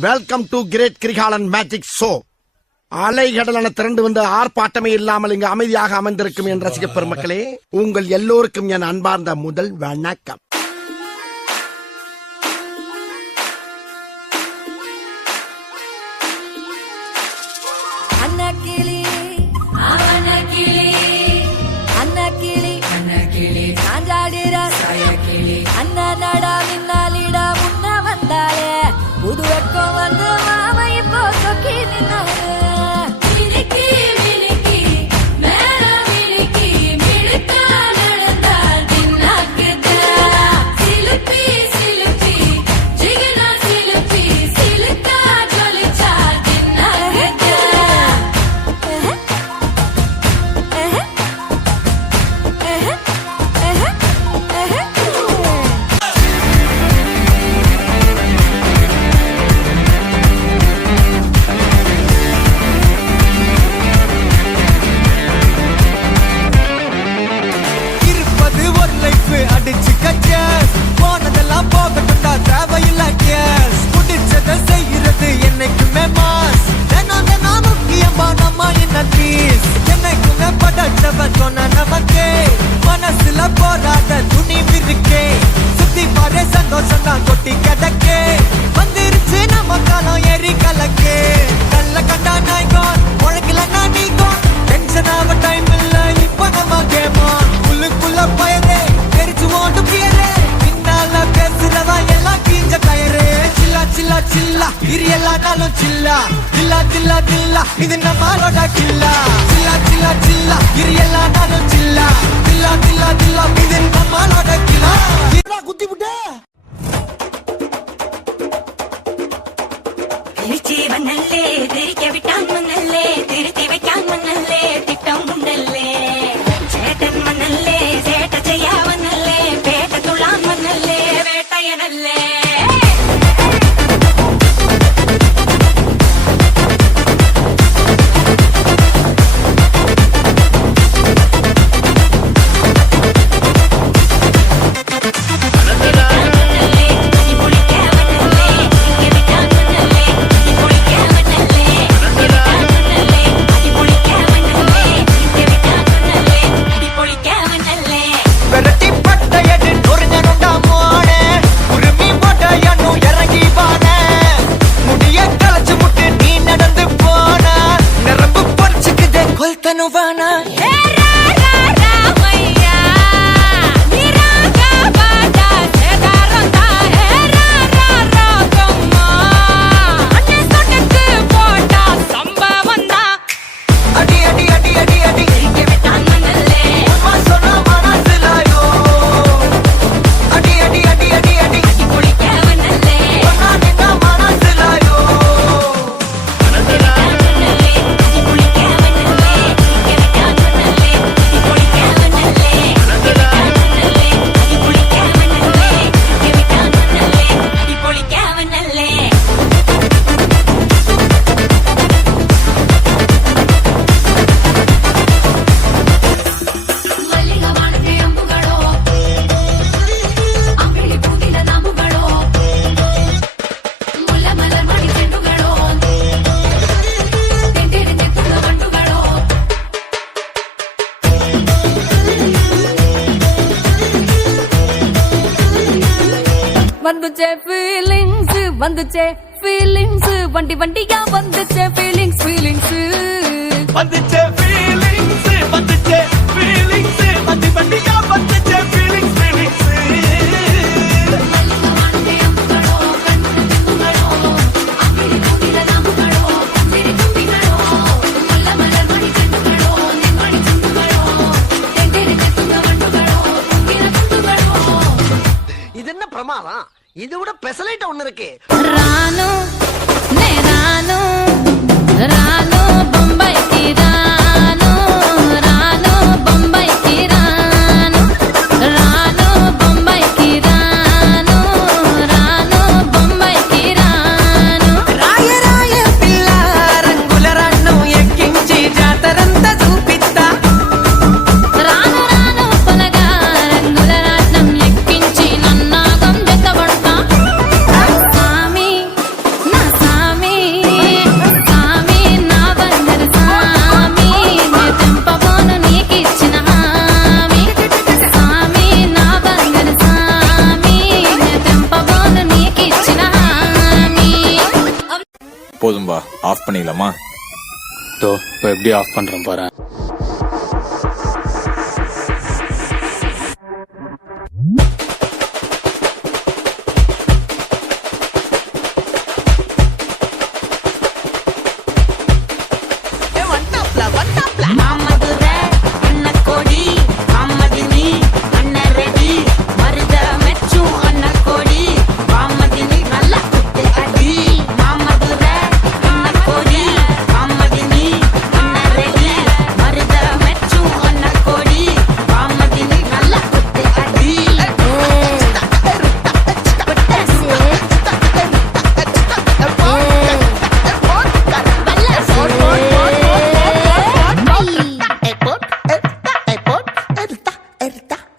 Welcome to great Kirikalan magic show. அலைகடலான திரண்டு வந்து ஆர்ப்பாட்டமே இல்லாமல் இங்கு அமைதியாக அமர்ந்திருக்கும் என் ரசிக பெருமக்களே, உங்கள் எல்லோருக்கும் என் அன்பார்ந்த முதல் வணக்கம். புது வெக்கம் வந்து மாமா இப்போ சொக்கி நின்னாரு. அடிச்சு கச்சஸ் போனதெல்லாம் போகட்டும்டா, தேவையில்ல கேஸ். புடிச்சதை செய்யறது என்னைக்குமே மாஸ். தினம் முக்கியமா நம்ம என்ன பீஸ். என்னைக்குமே படைச்சவன் சொன்ன நமக்கே மனசுல போராட துணிவு இருக்கே. சுத்தி பாரு சந்தோஷம் தான் கொட்டி கிடக்கே. வந்துருச்சு நம்ம காலம் ஏறி கலக்கே. கல்ல கண்டா நாய்கோன் உழைக்கலன்னா நீகோன். டென்ஷன் ஆக டைம் இல்ல இப்ப நம்ம கேமா. உள்ளுக்குள்ள பயரே பின்னால பேசுறதா எல்லாம் கீஞ்ச கயிறு. சில்லா சில்லா சில்லா இது எல்லா நாளும் சில்லா. தில்லா தில்லா தில்லா இது நம்மளோட கில்லா. சில்லா சில்லா சில்லா இது எல்லா நாளும் சில்லா. தில்லா தில்லா தில்லா இது நம்மளோட கில்லா. குத்தி விட்டே வண்ணல்லே தெரிக்க விட்டான் மண்ணல்லே திருத்தி வைக்கான் மண்ணல்லே திட்டம் உண்டல்லே சேட்டன் மண்ணல்லே சேட்ட செய்யா வண்ணல்லே பேட்ட துளான் மண்ணல்லே வேட்டையனல்லே. வந்துச்சே ஃபீலிங்ஸ் வந்துச்சே ஃபீலிங்ஸ் வண்டி வண்டியா வந்துச்சே ஃபீலிங்ஸ் ஃபீலிங்ஸ் வந்துச்சே ஃபீலிங்ஸ் வந்துச்சே ஃபீலிங்ஸ் வண்டி வண்டியா வந்துச்சே ஃபீலிங்ஸ் ஃபீலிங்ஸ். இது என்ன பிரமாதம்? இது விட பெசலைட் ஒண்ணு இருக்கு. ரானு நே ரானு ரானு பம்பை கி ரானு ரானு பம்பை கி ரானு ரானு பம்பை கி ரானு ரானு பம்பை கி రాను రాయ రాయ పిల్ల రంగుల రన్ను ఎక్కించి జాతరంతా చూపిస్తా. రాను రాను పొలగా రంగుల రత్నం ఎక్కించి నన్నాగం జతబడతా. స్వామి నా போதும்பா, ஆஃப் பண்ணிடலாமா? இப்போ எப்படி ஆஃப் பண்றேன் பாரு. மாமதுரை அன்னக்கோடி மாமதினி அன்னரெடி மருத மெச்சும் அன்னக்கோடி மாமதினி நல்ல குத்து அடி. மாமதுரை அன்னக்கோடி மாமதினி அன்னரெடி மருத மெச்சும் அன்னக்கோடி மாமதினி நல்ல குத்து அடி.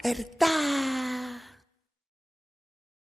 Erta.